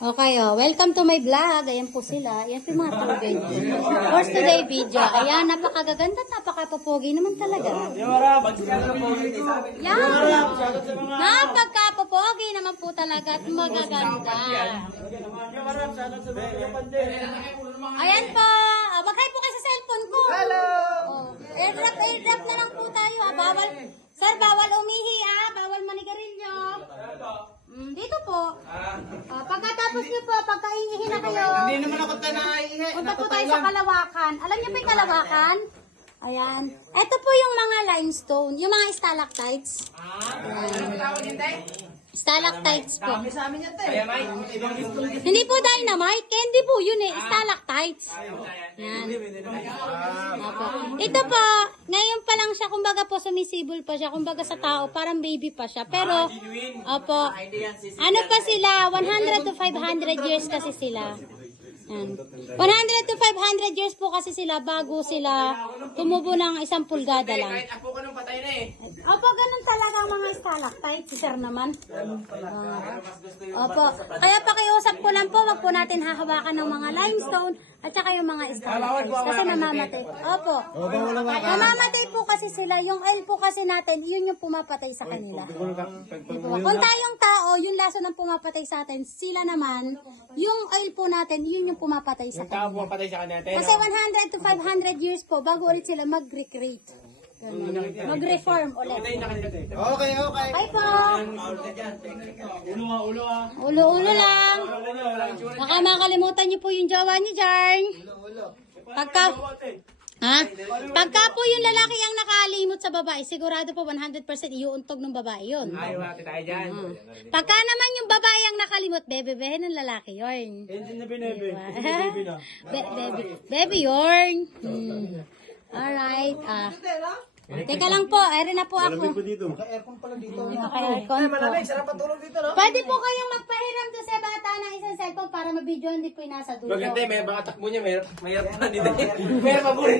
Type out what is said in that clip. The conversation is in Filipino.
Okay, welcome to my vlog. Ayan po sila. Ayan po yung mga tour guide ko. For today video. Ayan, napakagaganda at napakapopogi naman talaga. Yan. Napagkapopogi naman po talaga at magaganda. Ayan po. Magkay po kayo sa cellphone ko. Hello. Airdrop na lang po tayo. Bawal. Sir, bawal umihi bawal manigarilyo. Dito po. Pagkatapos nyo po, pagkaiihi na kayo. Hindi naman ako naiihi. Punta po tayo sa Kalawakan. Alam niyo po yung Kalawakan? Ayan. Ito po yung mga limestone, yung mga stalactites. Stalactites po. Sa amin yan, te. Hindi po dynamite, candy po yun stalactites. Yan. Opo. Ito po, ngayon pa lang siya, kumbaga po sumisibol pa siya, kumbaga sa tao, parang baby pa siya. Pero, opo, ano pa sila, 100 to 500 years kasi sila. Yan. 100 to 500 years po kasi sila bago sila tumubo ng 1 pulgada lang. Kahit ako ka nung patay na eh. Opo, ganun talaga ang mga stalactite, si sir naman. Opo, kaya pakiusap ko lang po, wag po natin hahawakan ng mga limestone at saka yung mga stalactites kasi namamatay. Opo, namamatay po kasi sila, yung oil po kasi natin, yun yung pumapatay sa kanila. Kung tayong tao, yung laso ng pumapatay sa atin, sila naman, yung oil po natin, yun yung pumapatay sa kanila. Patay sa kanya, te. Kasi 100 to 500 years po, bago ulit sila mag-recreate. Mag-reform ulit. Okay. Ay po! Ulo. Ulo-ulo lang. Baka makalimutan niyo po yung jowa niyo, Jarn. Pagka po yung lalaki ang nakalimot sa babae, sigurado po 100% iuuntog ng babae yun. Ay, wati tayo dyan. Pagka naman yung babae ang nakalimot, bebe-behe ng lalaki yun. Engine na binebe. Baby yorn. Alright. Teka lang po, ayun na po ako. Aircon pala dito. Ito kay aircon po. Malamig, sarap patulog dito, no? Pwede po kayong magpahiram doon sa bata ng isang cellphone para mabidyo hindi po yung nasa dulo. Maganda, may mga takbo niya, mayroon pa nito. Mayroon pa burin.